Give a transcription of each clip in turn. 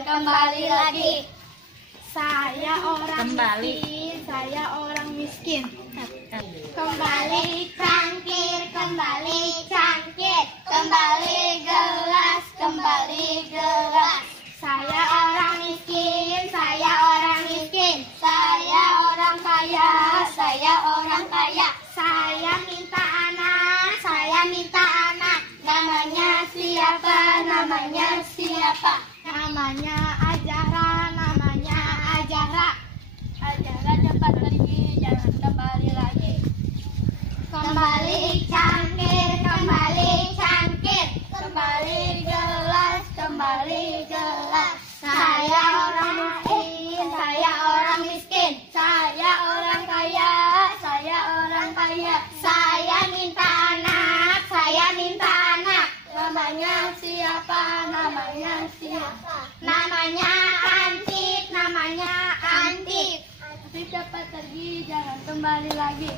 jangan kembali lagi. Saya orang miskin, saya orang miskin. Kembali cangkir, kembali cangkir, kembali gelas, kembali gelas. Saya orang miskin, saya orang miskin. Saya orang kaya, saya orang kaya. Saya minta anak, saya minta anak. Namanya siapa? Namanya siapa? Namanya Ajara, namanya Ajara. Ajara cepat pergi, jangan kembali lagi. Kembali cangkir, kembali cangkir, kembali gelas, kembali gelas. Saya orang miskin, saya orang miskin. Saya orang kaya, saya orang kaya. Saya minta anak, saya minta anak. Namanya siapa? Namanya siapa? Namanya Antik, namanya Antik. Tapi cepat pergi, jangan kembali lagi.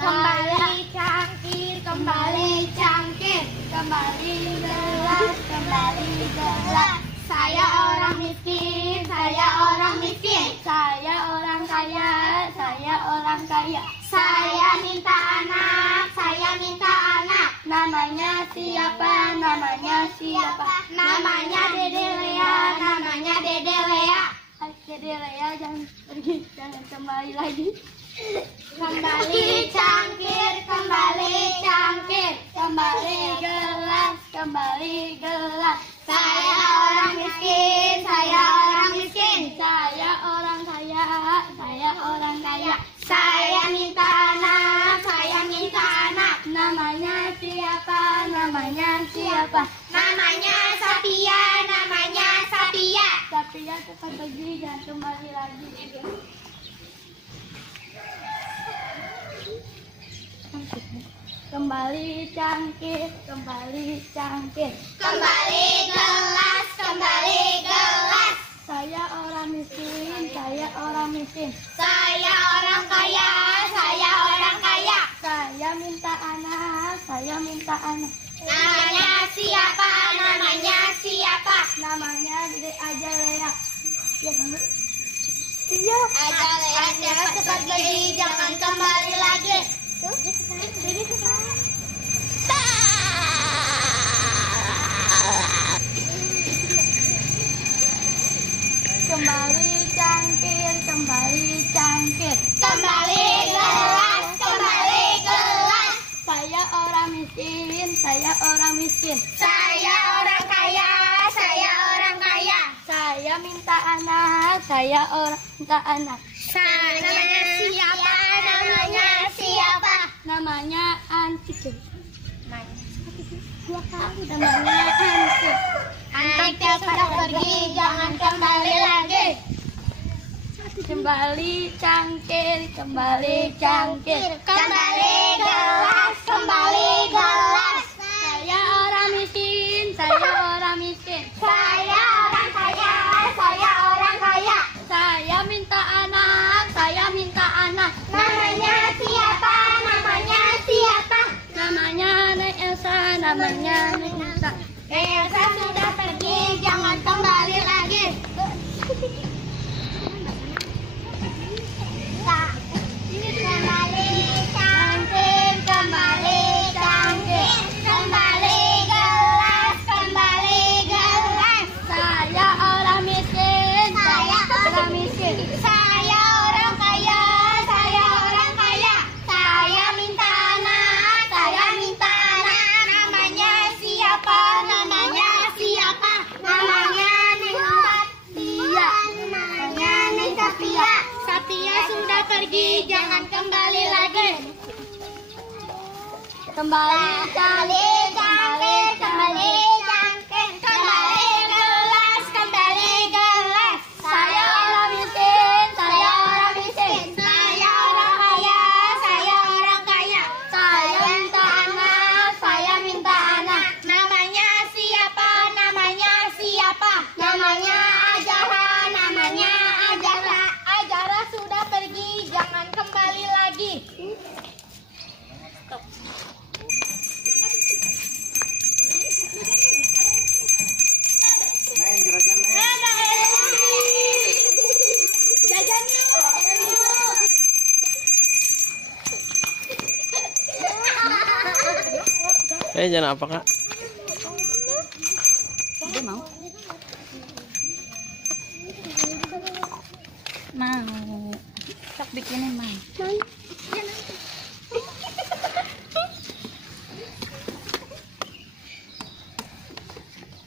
Kembali cangkir, kembali cangkir, kembali gelas, kembali gelas. Saya orang miskin, saya orang miskin. Saya orang kaya, saya orang kaya. Saya minta anak, saya minta anak. Namanya siapa? Namanya siapa? Namanya Dede Lea, namanya Dede Lea. Dede Lea jangan pergi, jangan kembali lagi. Kembali cangkir, kembali cangkir, kembali gelas, kembali gelas. Saya orang miskin, saya orang miskin. Saya orang kaya, saya orang kaya. Saya minta anak, saya minta anak. Namanya siapa? Namanya siapa? Namanya Sapia, namanya Sapia. Sapia cepat pergi, jangan kembali lagi. Kembali cangkir, kembali cangkir, kembali gelas, kembali gelas. Saya orang miskin, saya orang miskin. Saya orang kaya, saya orang kaya. Saya minta anak, saya minta anak. Namanya siapa? Namanya siapa? Namanya Dede Aja Lea. Ya kan? Iya. Aja Lea cepat pergi, jangan kembali lagi. Tuh, jadi kesana. Kembali cangkir, kembali cangkir, kembali gelas, kembali gelas. Saya orang miskin, saya orang miskin. Saya orang kaya, saya orang kaya. Saya minta anak, saya orang minta anak. Namanya siapa? Namanya siapa? Namanya Antik. Namanya Antik. Antik sudah pergi, jangan kembali lagi. Kembali cangkir, kembali cangkir, kembali gelas, kembali gelas. Saya orang miskin, saya orang miskin. Saya orang kaya, saya orang kaya. Saya minta anak, saya minta anak. Namanya siapa? Namanya siapa? Namanya Nek Elsa, namanya Nek Elsa. Nek Elsa sudah pergi, jangan kembali lagi. Kembali cangkir, kembali cangkir, kembali gelas, kembali gelas. Saya orang miskin, saya orang miskin. Saya orang kaya, saya orang kaya. Saya minta anak, saya minta anak. Namanya siapa? Namanya siapa? Namanya Neng Sapia, namanya Neng Sapia. Sapia sudah pergi, jangan kembali lagi. Kembali cangkir, kembali cangkir, kembali gelas, kembali gelas. Saya orang miskin, saya orang miskin. Saya orang kaya, saya orang kaya. Saya minta anak, saya minta anak. Namanya siapa? Namanya siapa? Namanya Ajara, namanya Ajara. Ajara sudah pergi, jangan kembali lagi. Stop. Jangan apa Kak? Dia mau? Mau. Tak bikinin mau.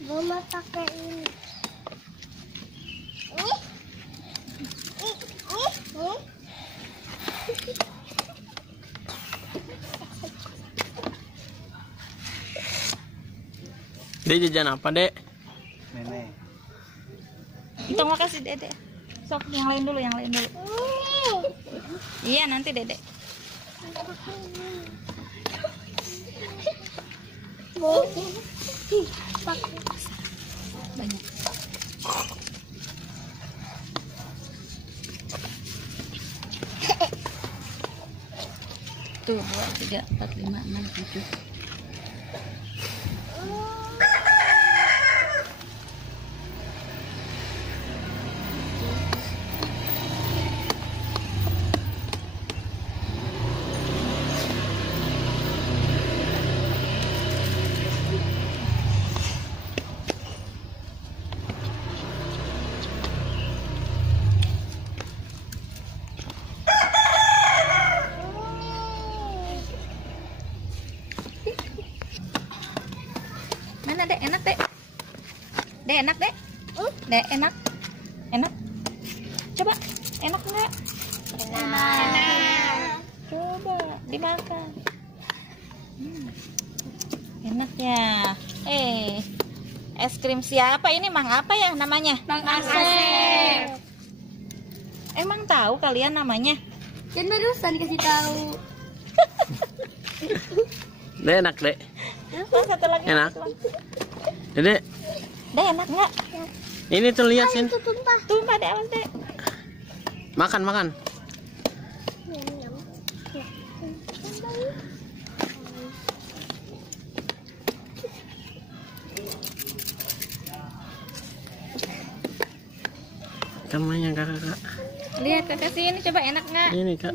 Mama pakai ini. Dek jajan apa Dek? Nenek. Itu makasih Dedek. Sok yang lain dulu, yang lain dulu. Iya nanti Dedek. Banyak. Tuh 2, 3, 4, 5, 6, 7. Mana Dek? Enak Dek? Dek enak Dek? Dek enak? Enak? Coba, enak enggak? Enak. Coba dimakan. Enak ya. Es krim siapa ini? Mang apa ya namanya? Mang Asep. Emang tahu kalian namanya? Kan barusan dikasih tahu. Dek enak Dek? Satu lagi. Enak. Dek. Dek enak nggak? Ini tuh lihat sini. Tumpah Dek, awas Dek. Makan makan. Kamanya kakak. Lihat kakak sini, coba enak nggak? Ini Kak.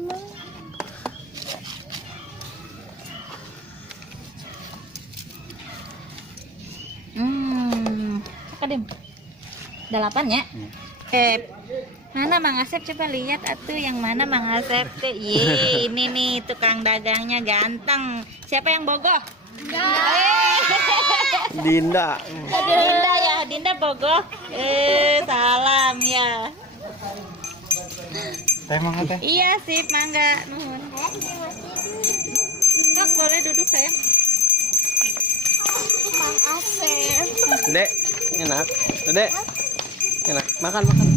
Kakak Dim. 8 ya? Mana Mang Asep, coba lihat atuh yang mana Mang Asep tuh. Ye, ini nih tukang dagangnya ganteng. Siapa yang bogoh? Dinda. Dinda ya, Dinda bogoh. Salam ya. Teh mangga teh. Iya sip, mangga. Nuhun. Kak boleh duduk sayang. Mang Asep. Dek, enak. Dek. Enak. Makan makan.